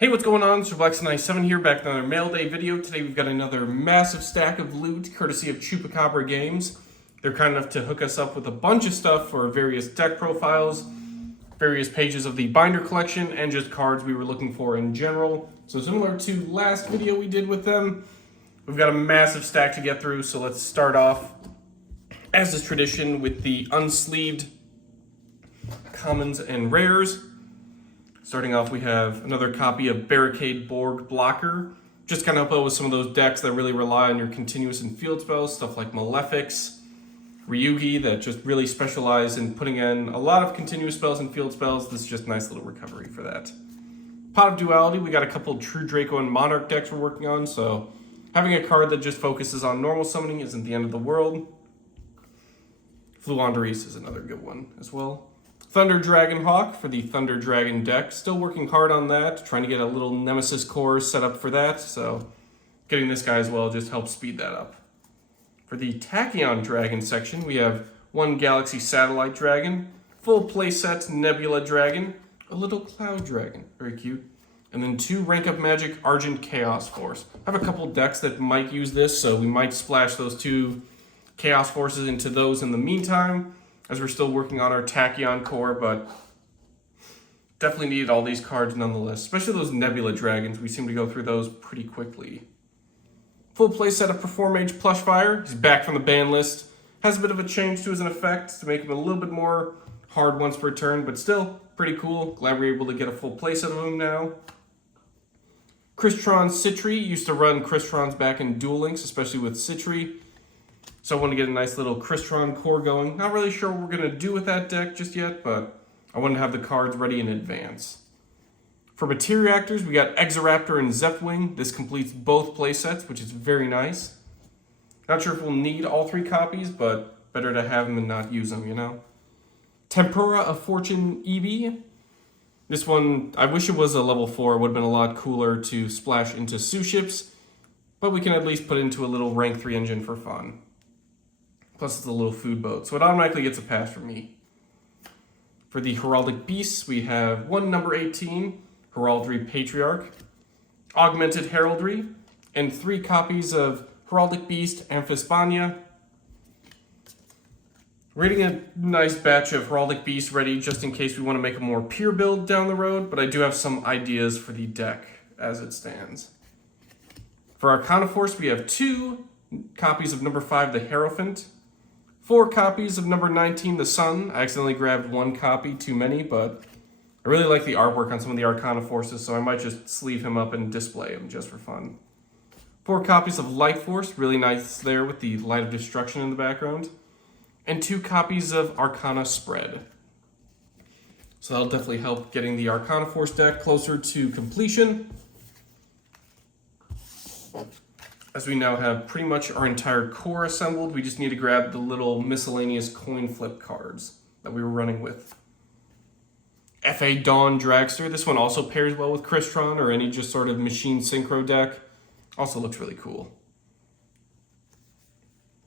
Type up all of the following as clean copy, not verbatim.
Hey, what's going on? Chupacabra here, back with another mail day video. Today we've got another massive stack of loot, courtesy of Chupacabra Games. They're kind enough to hook us up with a bunch of stuff for various deck profiles, various pages of the binder collection, and just cards we were looking for in general. So similar to last video we did with them, we've got a massive stack to get through, so let's start off, as is tradition, with the unsleeved commons and rares. Starting off, we have another copy of Barricade Borg Blocker. Just kind of help out with some of those decks that really rely on your continuous and field spells, stuff like Malefics, YuGiOh, that just really specialize in putting in a lot of continuous spells and field spells. This is just a nice little recovery for that. Pot of Duality, we got a couple of True Draco and Monarch decks we're working on, so having a card that just focuses on normal summoning isn't the end of the world. Fluandereese is another good one as well. Thunder Dragon Hawk for the Thunder Dragon deck. Still working hard on that, trying to get a little Nemesis core set up for that, so getting this guy as well just helps speed that up. For the Tachyon Dragon section, we have one Galaxy Satellite Dragon, full playset Nebula Dragon, a little Cloud Dragon, very cute, and then two Rank Up Magic Argent Chaos Force. I have a couple decks that might use this, so we might splash those two Chaos Forces into those in the meantime, as we're still working on our Tachyon core, but definitely needed all these cards nonetheless, especially those Nebula Dragons. We seem to go through those pretty quickly. Full playset of Performage Plushfire. He's back from the ban list. Has a bit of a change to his effect to make him a little bit more hard once per turn, but still pretty cool. Glad we're able to get a full playset of him now. Crystron Citri. Used to run Crystrons back in Duel Links, especially with Citri. So I want to get a nice little Crystron core going. Not really sure what we're going to do with that deck just yet, but I want to have the cards ready in advance. For Materia Reactors, we got Exoraptor and Zeppwing. This completes both playsets, which is very nice. Not sure if we'll need all three copies, but better to have them and not use them, you know? Tempura of Fortune Eevee. This one, I wish it was a level 4. It would have been a lot cooler to splash into Sue Ships, but we can at least put into a little rank 3 engine for fun. Plus it's a little food boat, so it automatically gets a pass from me. For the Heraldic Beasts, we have one number 18, Heraldry Patriarch, Augmented Heraldry, and 3 copies of Heraldic Beast Amphisbania. We're getting a nice batch of Heraldic Beast ready just in case we want to make a more pure build down the road, but I do have some ideas for the deck as it stands. For Arcana Force, we have 2 copies of number 5, the Hierophant, 4 copies of number 19, the Sun. I accidentally grabbed 1 copy, too many, but I really like the artwork on some of the Arcana Forces, so I might just sleeve him up and display him just for fun. 4 copies of Light Force, really nice there with the Light of Destruction in the background. And 2 copies of Arcana Spread. So that'll definitely help getting the Arcana Force deck closer to completion, as we now have pretty much our entire core assembled. We just need to grab the little miscellaneous coin flip cards that we were running with. FA Dawn Dragster. This one also pairs well with Crystron or any just sort of machine synchro deck. Also looks really cool.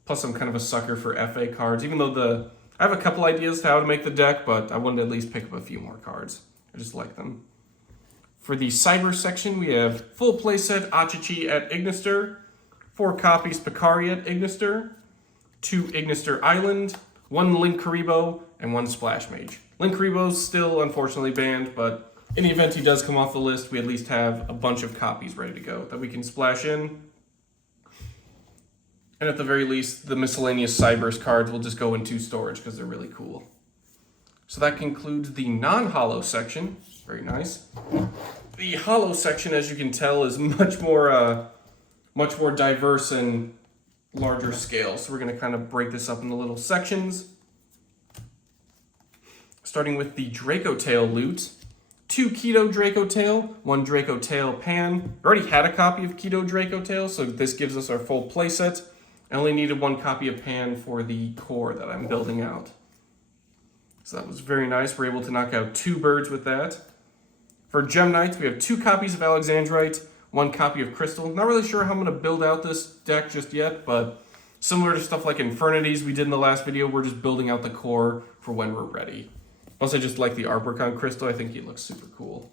Plus I'm kind of a sucker for FA cards, even though I have a couple ideas to how to make the deck, but I wanted to at least pick up a few more cards. I just like them. For the Cyber section, we have full playset Achichi at Ignister, 4 copies Picari at Ignister, 2 Ignister Island, 1 Linkuriboh, and 1 Splash Mage. Linkuriboh's still unfortunately banned, but in the event he does come off the list, we at least have a bunch of copies ready to go that we can splash in. And at the very least, the miscellaneous Cybers cards will just go into storage because they're really cool. So that concludes the non-holo section. Very nice. The holo section, as you can tell, is much more diverse and larger scale. So we're going to kind of break this up into little sections. Starting with the Draco Tail loot. 2 Keto Draco Tail, 1 Draco Tail Pan. I already had a copy of Keto Draco Tail, so this gives us our full playset. I only needed 1 copy of Pan for the core that I'm building out. So that was very nice. We're able to knock out 2 birds with that. For Gem Knights, we have 2 copies of Alexandrite, 1 copy of Crystal. Not really sure how I'm going to build out this deck just yet, but similar to stuff like Infernities we did in the last video, we're just building out the core for when we're ready. Plus, I just like the artwork on Crystal. I think he looks super cool.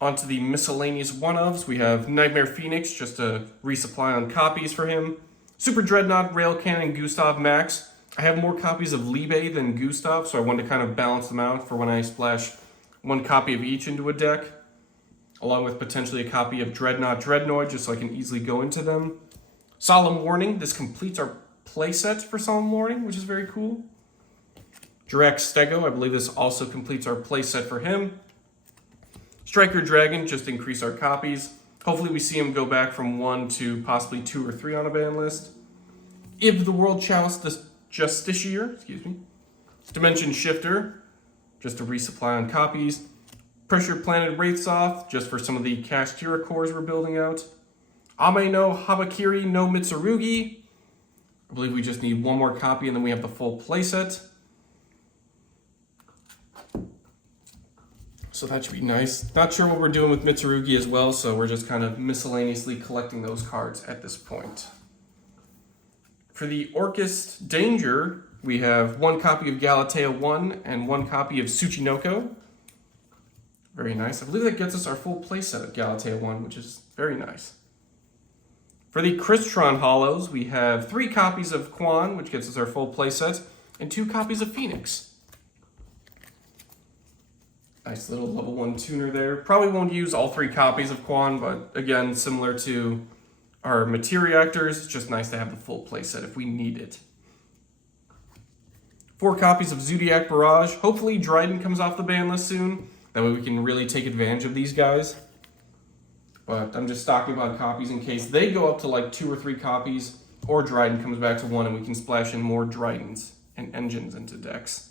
Onto the miscellaneous one-ofs, we have Nightmare Phoenix, just a resupply on copies for him. Super Dreadnought, Rail Cannon, Gustav Max. I have more copies of Libe than Gustav, so I wanted to kind of balance them out for when I splash one copy of each into a deck, along with potentially a copy of Dreadnought Dreadnoid, just so I can easily go into them. Solemn Warning, this completes our playset for Solemn Warning, which is very cool. Drax Stego, I believe this also completes our playset for him. Striker Dragon, just increase our copies. Hopefully we see him go back from 1 to possibly 2 or 3 on a ban list. Ib the World Chalice Justiciar, Dimension Shifter, just a resupply on copies. Pressure Planet Wraithsoth, just for some of the Kashtira cores we're building out. Ame no Habakiri no Mitsurugi. I believe we just need one more copy and then we have the full playset. So that should be nice. Not sure what we're doing with Mitsurugi as well, so we're just kind of miscellaneously collecting those cards at this point. For the Orcus Danger, we have one copy of Galatea 1 and one copy of Tsuchinoko. Very nice. I believe that gets us our full playset of Galatea 1, which is very nice. For the Crystron Hollows, we have 3 copies of Quan, which gets us our full playset, and 2 copies of Phoenix. Nice little level 1 tuner there. Probably won't use all 3 copies of Quan, but again, similar to our Matereactors, it's just nice to have the full playset if we need it. 4 copies of Zodiac Barrage. Hopefully Dryden comes off the ban list soon. That way we can really take advantage of these guys. But I'm just stocking about copies in case they go up to like 2 or 3 copies, or Dryden comes back to 1 and we can splash in more Drydens and engines into decks.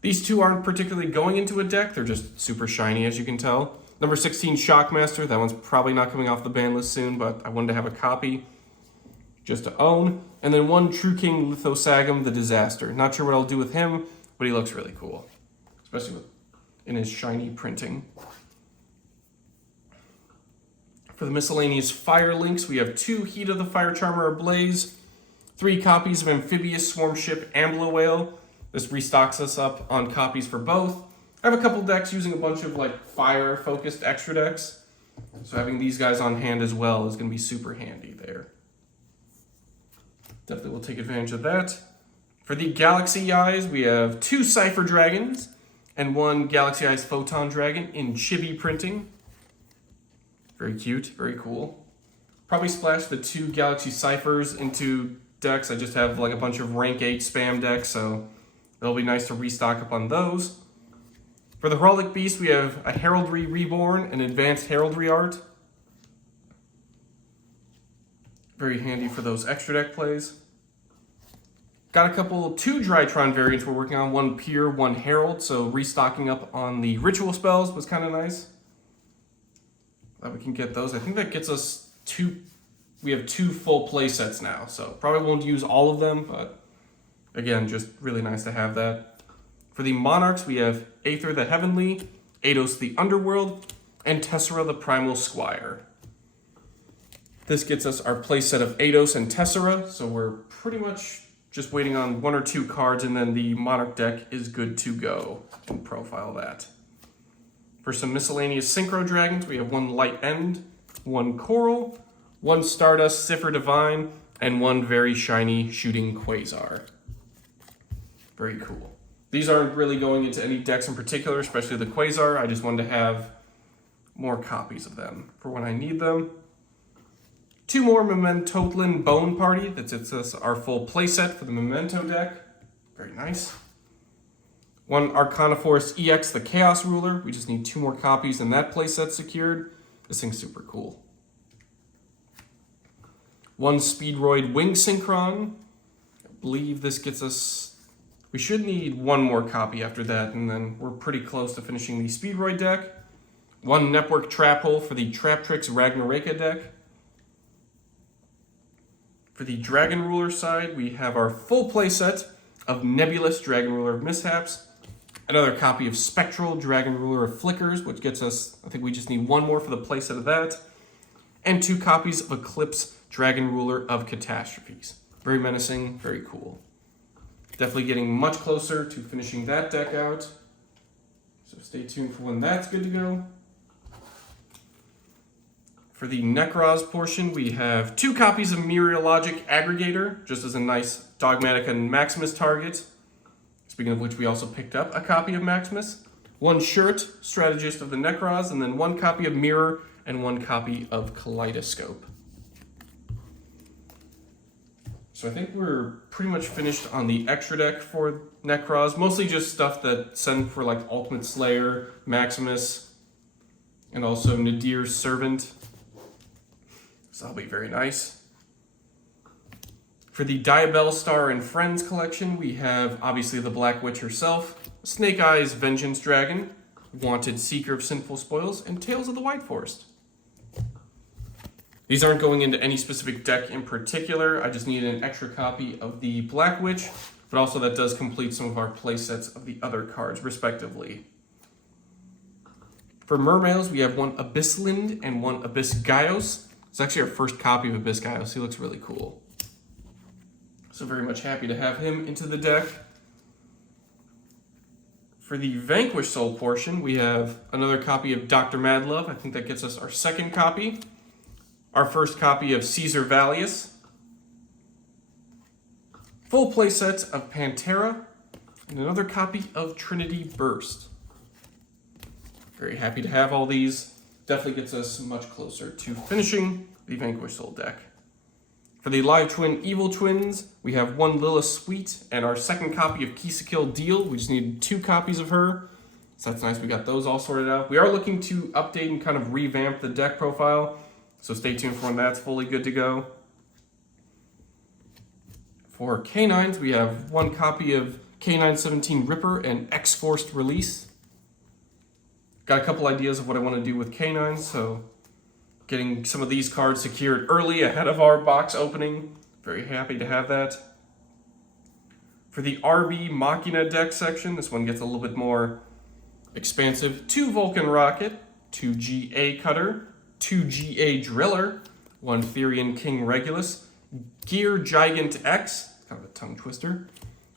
These 2 aren't particularly going into a deck, they're just super shiny as you can tell. Number 16, Shockmaster, that one's probably not coming off the ban list soon, but I wanted to have a copy just to own. And then 1 True King Lithosagam, the Disaster. Not sure what I'll do with him, but he looks really cool, especially in his shiny printing. For the miscellaneous Fire Links, we have 2 Heat of the Fire Charmer Ablaze, 3 copies of Amphibious Swarm Ship Ambler Whale. This restocks us up on copies for both. I have a couple decks using a bunch of like fire-focused extra decks, so having these guys on hand as well is going to be super handy there. Definitely will take advantage of that. For the Galaxy Eyes, we have 2 Cypher Dragons and 1 Galaxy Eyes Photon Dragon in chibi printing. Very cute, very cool. Probably splash the 2 Galaxy Cyphers into decks. I just have like a bunch of rank 8 spam decks, so it'll be nice to restock up on those. For the Heraldic Beast, we have a Heraldry Reborn and Advanced Heraldry Art. Very handy for those extra deck plays. Got a couple 2 Drytron variants we're working on, 1 Pier, 1 Herald, so restocking up on the ritual spells was kind of nice. That we can get those. I think that gets us 2, we have 2 full play sets now, so probably won't use all of them, but again, just really nice to have that. For the Monarchs, we have Aether the Heavenly, Eidos the Underworld, and Tessera the Primal Squire. This gets us our playset of Eidos and Tessera, so we're pretty much just waiting on 1 or 2 cards, and then the Monarch deck is good to go. And profile that. For some miscellaneous Synchro Dragons, we have 1 Light End, 1 Coral, 1 Stardust Cipher Divine, and 1 very shiny Shooting Quasar. Very cool. These aren't really going into any decks in particular, especially the Quasar. I just wanted to have more copies of them for when I need them. 2 more Mementotlin Bone Party. That's us our full playset for the Memento deck. Very nice. 1 Arcana Force EX, the Chaos Ruler. We just need 2 more copies and that playset secured. This thing's super cool. 1 Speedroid Wing Synchron. I believe this gets us... We should need 1 more copy after that, and then we're pretty close to finishing the Speedroid deck. 1 Network Trap Hole for the Traptrix Ragnaraka deck. For the Dragon Ruler side, we have our full playset of Nebulous Dragon Ruler of Mishaps, another copy of Spectral Dragon Ruler of Flickers, which gets us, I think we just need 1 more for the playset of that, and 2 copies of Eclipse Dragon Ruler of Catastrophes. Very menacing, very cool. Definitely getting much closer to finishing that deck out. So stay tuned for when that's good to go. For the Necroz portion, we have 2 copies of Meteorologic Aggregator, just as a nice Dogmatic and Maximus target. Speaking of which, we also picked up a copy of Maximus. 1 shirt, Strategist of the Necroz, and then 1 copy of Mirror and 1 copy of Kaleidoscope. So I think we're pretty much finished on the extra deck for Necroz. Mostly just stuff that send for like Ultimate Slayer, Maximus, and also Nadir's Servant. So that'll be very nice. For the Diabell Star and Friends collection, we have obviously the Black Witch herself, Snake Eyes Vengeance Dragon, Wanted Seeker of Sinful Spoils, and Tales of the White Forest. These aren't going into any specific deck in particular. I just needed an extra copy of the Black Witch, but also that does complete some of our play sets of the other cards, respectively. For Mermails, we have 1 Abysslind and 1 Abyss-Gios. It's actually our first copy of Abyss-Gios. He looks really cool. So very much happy to have him into the deck. For the Vanquish Soul portion, we have another copy of Dr. Madlove. I think that gets us our 2nd copy. Our first copy of Caesar Valius. Full playset of Pantera. And another copy of Trinity Burst. Very happy to have all these. Definitely gets us much closer to finishing the Vanquish Soul deck. For the Live Twin Evil Twins, we have 1 Lilith Sweet and our 2nd copy of Kisakill Deal. We just needed 2 copies of her. So that's nice, we got those all sorted out. We are looking to update and kind of revamp the deck profile. So stay tuned for when that's fully good to go. For Canines, we have 1 copy of K917 Ripper and X-Forced Release. Got a couple ideas of what I want to do with K9s, so getting some of these cards secured early ahead of our box opening. Very happy to have that. For the RB Machina deck section, this one gets a little bit more expansive. 2 Vulcan Rocket, 2 GA Cutter, 2 GA Driller, 1 Therian King Regulus, Gear Gigant X, kind of a tongue twister,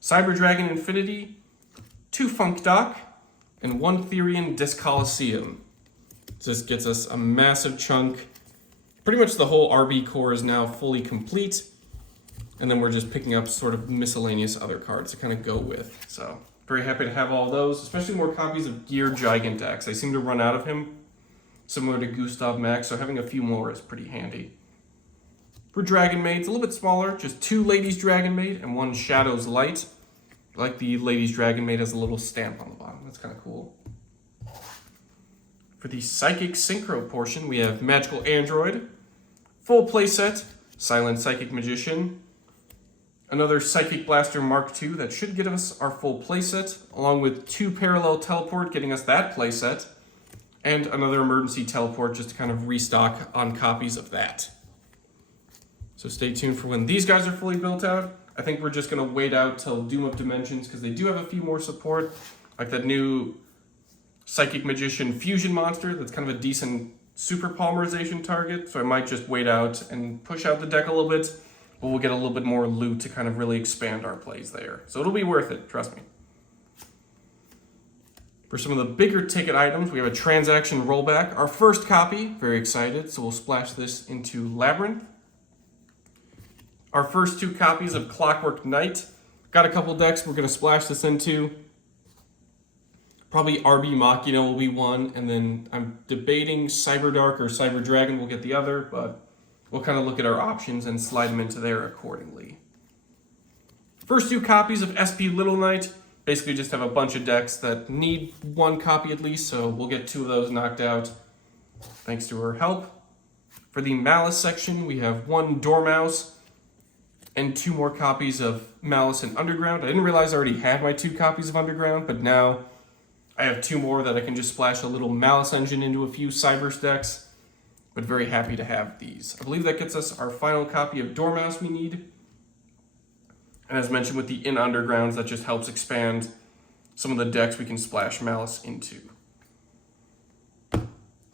Cyber Dragon Infinity, 2 Funk Doc, and 1 Therian Disc Coliseum. This gets us a massive chunk. Pretty much the whole RB core is now fully complete, and then we're just picking up sort of miscellaneous other cards to kind of go with. So very happy to have all those, especially more copies of Gear Gigant X. I seem to run out of him, similar to Gustav Max, so having a few more is pretty handy. For Dragon Maids, a little bit smaller, just 2 Ladies Dragon Maid and 1 Shadows Light. I like the Ladies Dragon Maid has a little stamp on the bottom, that's kind of cool. For the Psychic Synchro portion, we have Magical Android, full playset, Silent Psychic Magician, another Psychic Blaster Mark II that should get us our full playset, along with 2 Parallel Teleport getting us that playset, and another Emergency Teleport just to kind of restock on copies of that. So stay tuned for when these guys are fully built out. I think we're just going to wait out till Doom of Dimensions because they do have a few more support, like that new Psychic Magician Fusion monster that's kind of a decent super polymerization target. So I might just wait out and push out the deck a little bit, but we'll get a little bit more loot to kind of really expand our plays there. So it'll be worth it, trust me. For some of the bigger ticket items, we have a transaction rollback. Our first copy, very excited, so we'll splash this into Labyrinth. Our first 2 copies of Clockwork Knight. Got a couple decks we're going to splash this into. Probably RB Machina will be one, and then I'm debating Cyberdark or Cyber Dragon will get the other, but we'll kind of look at our options and slide them into there accordingly. First 2 copies of SP Little Knight. Basically just have a bunch of decks that need 1 copy at least, so we'll get 2 of those knocked out thanks to her help. For the Malice section, we have 1 Dormouse and 2 more copies of Malice and Underground. I didn't realize I already had my 2 copies of Underground, but now I have 2 more that I can just splash a little Malice engine into a few Cybers decks, but very happy to have these. I believe that gets us our final copy of Dormouse we need. And as mentioned with the In Undergrounds, that just helps expand some of the decks we can splash Malice into.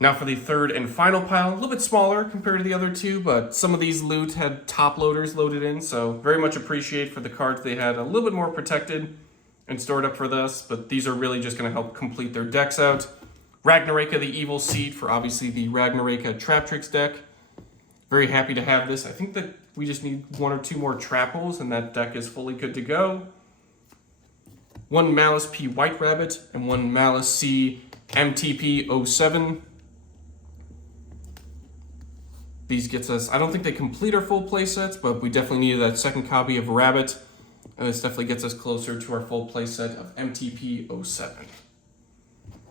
Now for the third and final pile, a little bit smaller compared to the other 2, but some of these loot had top loaders loaded in, so very much appreciate for the cards they had a little bit more protected and stored up for this, but these are really just going to help complete their decks out. Ragnaraka the Evil Seed for obviously the Ragnaraka Trap Tricks deck. Very happy to have this. I think that we just need 1 or 2 more Trapples and that deck is fully good to go. 1 Malice P White Rabbit and 1 Malice C MTP 07. These gets us, I don't think they complete our full play sets, but we definitely needed that second copy of Rabbit. And this definitely gets us closer to our full play set of MTP 07.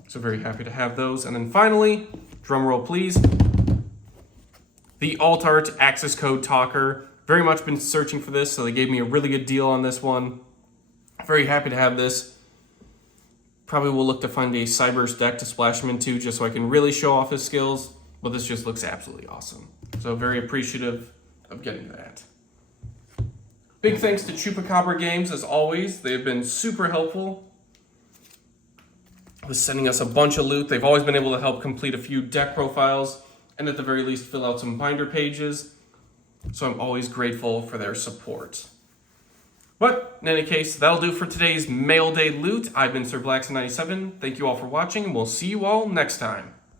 So very happy to have those. And then finally, drum roll please, the Alt Art Access Code Talker. Very much been searching for this, so they gave me a really good deal on this one. Very happy to have this. Probably will look to find a Cyberse deck to splash him into just so I can really show off his skills. But this just looks absolutely awesome. So very appreciative of getting that. Big thanks to Chupacabra Games as always. They have been super helpful with sending us a bunch of loot. They've always been able to help complete a few deck profiles and at the very least fill out some binder pages. So I'm always grateful for their support. But in any case, that'll do for today's Mail Day loot. I've been Sir Blackson97. Thank you all for watching, and we'll see you all next time.